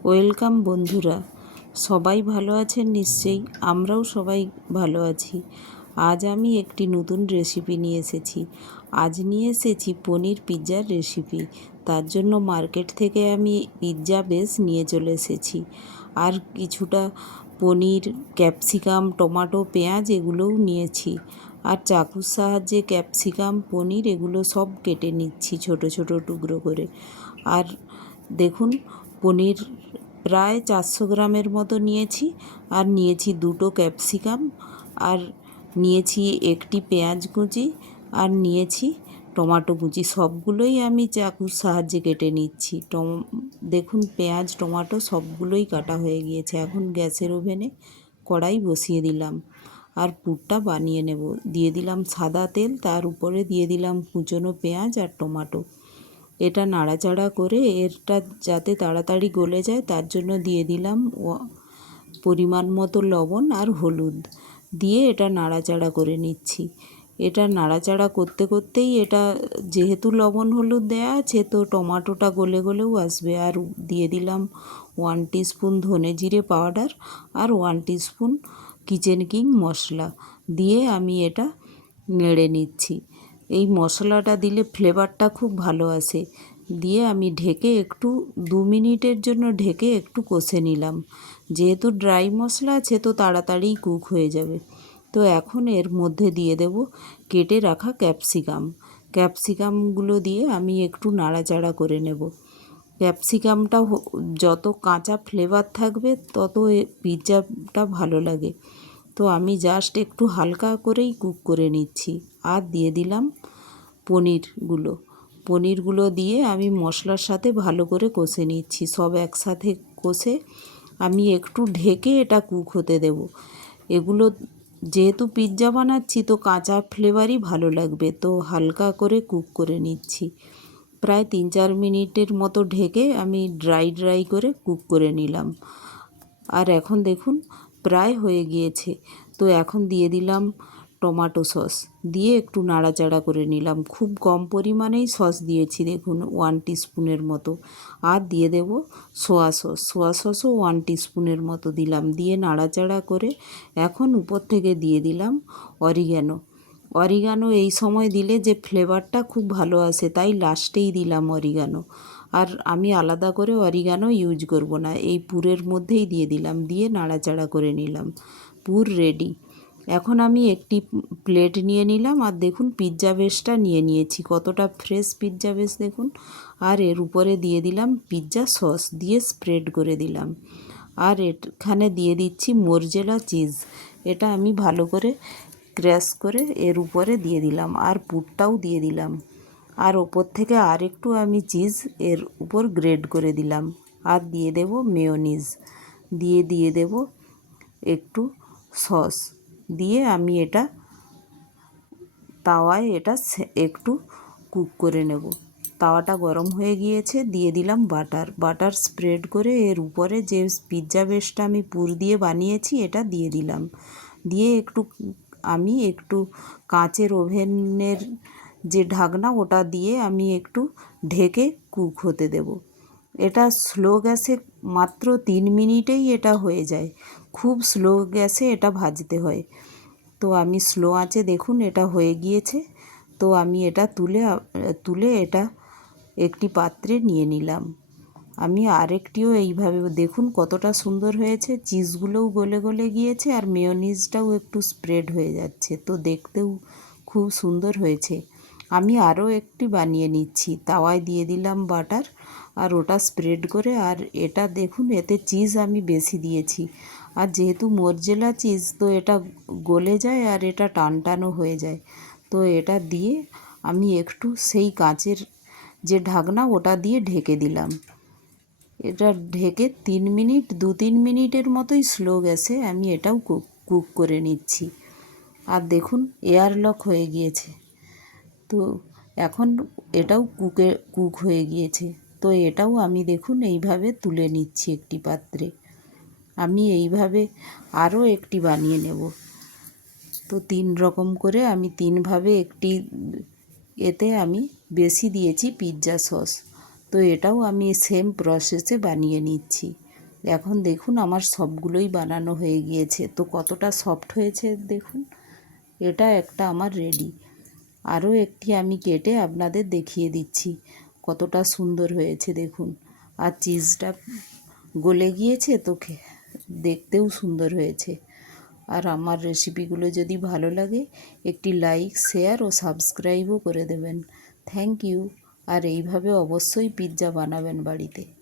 Welcome বন্ধুরা, সবাই ভালো আছেন নিশ্চয়ই। আমরাও সবাই ভালো আছি। আজ আমি একটি নতুন রেসিপি নিয়ে এসেছি। আজ নিয়ে এসেছি পনির পিৎজার রেসিপি। তার জন্য মার্কেট থেকে আমি পিৎজা বেস নিয়ে চলে এসেছি। আর কিছুটা পনির, ক্যাপসিকাম, টমেটো, পেঁয়াজ এগুলোও নিয়েছি। আর চাকুর সাহায্যে ক্যাপসিকাম, পনির এগুলো সব কেটে নিচ্ছি ছোট ছোট টুকরো করে। আর দেখুন, পনির প্রায় 400 গ্রামের মতো নিয়েছি। আর নিয়েছি দুটো ক্যাপসিকাম, আর নিয়েছি একটি পেঁয়াজ কুচি, আর নিয়েছি টমেটো কুচি। সবগুলোই আমি চাকুর সাহায্যে কেটে নিচ্ছি। দেখুন, পেঁয়াজ টমেটো সবগুলোই কাটা হয়ে গিয়েছে। এখন গ্যাসের ওভেনে কড়াই বসিয়ে দিলাম আর পুরটা বানিয়ে নেব। দিয়ে দিলাম সাদা তেল, তার উপরে দিয়ে দিলাম কুচনো পেঁয়াজ আর টমেটো। এটা নাড়াচাড়া করে এটা যাতে তাড়াতাড়ি গলে যায় তার জন্য দিয়ে দিলাম পরিমাণ মতো লবণ আর হলুদ। দিয়ে এটা নাড়াচাড়া করে নিচ্ছি। এটা নাড়াচাড়া করতে করতেই এটা যেহেতু লবণ হলুদ দেওয়া আছে, তো টমেটোটা গলে গলেও আসবে। আর দিয়ে দিলাম 1 টিস্পুন ধনে জিরে পাউডার আর 1 টিস্পুন কিচেন কিং মশলা। দিয়ে আমি এটা নেড়ে নিচ্ছি। এই মশলাটা দিলে ফ্লেভারটা খুব ভালো আসে। দিয়ে আমি ঢেকে একটু 2 মিনিটের জন্য ঢেকে একটু কষে নিলাম। যেহেতু ড্রাই মশলা আছে তো তাড়াতাড়ি কুক হয়ে যাবে। তো এখন এর মধ্যে দিয়ে দেব কেটে রাখা ক্যাপসিকামগুলো দিয়ে আমি একটু নাড়াচাড়া করে নেব। ক্যাপসিকামটা যত কাঁচা ফ্লেভার থাকবে তত পিৎজাটা ভালো লাগে। তো আমি জাস্ট একটু হালকা করেই কুক করে নিচ্ছি। আর দিয়ে দিলাম পনিরগুলো দিয়ে আমি মশলার সাথে ভালো করে কষে নিচ্ছি। সব একসাথে কষে আমি একটু ঢেকে এটা কুক হতে দেব। এগুলো যেহেতু পিৎজা বানাচ্ছি তো কাঁচা ফ্লেভারই ভালো লাগবে, তো হালকা করে কুক করে নিচ্ছি। প্রায় 3-4 মিনিটের মতো ঢেকে আমি ড্রাই করে কুক করে নিলাম। আর এখন দেখুন প্রায় হয়ে গিয়েছে। তো এখন দিয়ে দিলাম টমেটো সস, দিয়ে একটু নাড়াচাড়া করে নিলাম। খুব কম পরিমাণেই সস দিয়েছি, দেখুন 1 টিস্পুনের মতো। আর দিয়ে দেব সোয়া সসও 1 টিস্পুনের মতো দিলাম। দিয়ে নাড়াচাড়া করে এখন উপর থেকে দিয়ে দিলাম অরিগানো এই সময় দিলে যে ফ্লেভারটা খুব ভালো আসে, তাই লাস্টেই দিলাম অরিগানো। আর আমি আলাদা করে অরিগানো ইউজ করব না, এই পুরের মধ্যেই দিয়ে দিলাম। দিয়ে নাড়াচাড়া করে নিলাম। পুর রেডি। এখন আমি একটি প্লেট নিয়ে নিলাম। আর দেখুন পিৎজা বেসটা নিয়ে নিয়েছি, কতটা ফ্রেশ পিৎজা বেস দেখুন। আর এর উপরে দিয়ে দিলাম পিৎজা সস, দিয়ে স্প্রেড করে দিলাম। আর এখানে দিয়ে দিচ্ছি মোরজেলা চিজ। এটা আমি ভালো করে ক্র্যাশ করে এর উপরে দিয়ে দিলাম। আর পুরটাও দিয়ে দিলাম। আর ওপর থেকে আর একটু আমি চিজ এর উপর গ্রেড করে দিলাম। আর দিয়ে দেব মেয়োনিজ, দিয়ে দেব একটু সস। দিয়ে আমি এটা তাওয়ায় একটু কুক করে নেব। তাওয়াটা গরম হয়ে গিয়েছে, দিয়ে দিলাম বাটার স্প্রেড করে এর উপরে যে পিৎজা বেসটা আমি পুর দিয়ে বানিয়েছি এটা দিয়ে দিলাম। দিয়ে আমি একটু কাঁচের ওভেনের যে ঢাকনা ওটা দিয়ে আমি একটু ঢেকে কুক হতে দেব। এটা স্লো গ্যাসে মাত্র 3 মিনিটেই এটা হয়ে যায়। খুব স্লো গ্যাসে এটা ভাজতে হয়। তো আমি স্লো আঁচে দেখুন এটা হয়ে গিয়েছে। তো আমি এটা তুলে এটা একটি পাত্রে নিয়ে নিলাম। আমি আরেকটিও এইভাবে দেখুন কতটা সুন্দর হয়েছে। চিজগুলোও গলে গলে গিয়েছে আর মেয়োনিজটাও একটু স্প্রেড হয়ে যাচ্ছে, তো দেখতেও খুব সুন্দর হয়েছে। আমি আরও একটি বানিয়ে নিচ্ছি। তাওয়ায় দিয়ে দিলাম বাটার, আর ওটা স্প্রেড করে। আর এটা দেখুন এতে চিজ আমি বেশি দিয়েছি। আর যেহেতু মোরজেলা চিজ তো এটা গলে যায় আর এটা টানটানো হয়ে যায়। তো এটা দিয়ে আমি একটু সেই কাঁচের যে ঢাকনা ওটা দিয়ে ঢেকে দিলাম। এটা ঢেকে 2-3 মিনিটের মতোই স্লো গ্যাসে আমি এটাও কুক করে নিচ্ছি। আর দেখুন এয়ারলক হয়ে গিয়েছে। তো এখন এটাও কুক হয়ে গিয়েছে। তো এটাও আমি দেখুন এইভাবে তুলে নিচ্ছি একটি পাত্রে। আমি এইভাবে আরও একটি বানিয়ে নেব। তো 3 রকম করে আমি 3ভাবে একটি এতে আমি বেশি দিয়েছি পিৎজা সস। তো এটাও আমি সেম প্রসেসে বানিয়ে নিচ্ছি। এখন দেখুন আমার সবগুলোই বানানো হয়ে গিয়েছে, তো কতটা সফট হয়েছে দেখুন। এটা একটা আমার রেডি। আরও একটি আমি কেটে আপনাদের দেখিয়ে দিচ্ছি কতটা সুন্দর হয়েছে দেখুন। আর চিজটা গলে গিয়েছে তো দেখতেও সুন্দর হয়েছে। আর আমার রেসিপিগুলো যদি ভালো লাগে একটি লাইক, শেয়ার ও সাবস্ক্রাইবও করে দেবেন। Thank you. আর এইভাবে অবশ্যই পিৎজা বানাবেন বাড়িতে।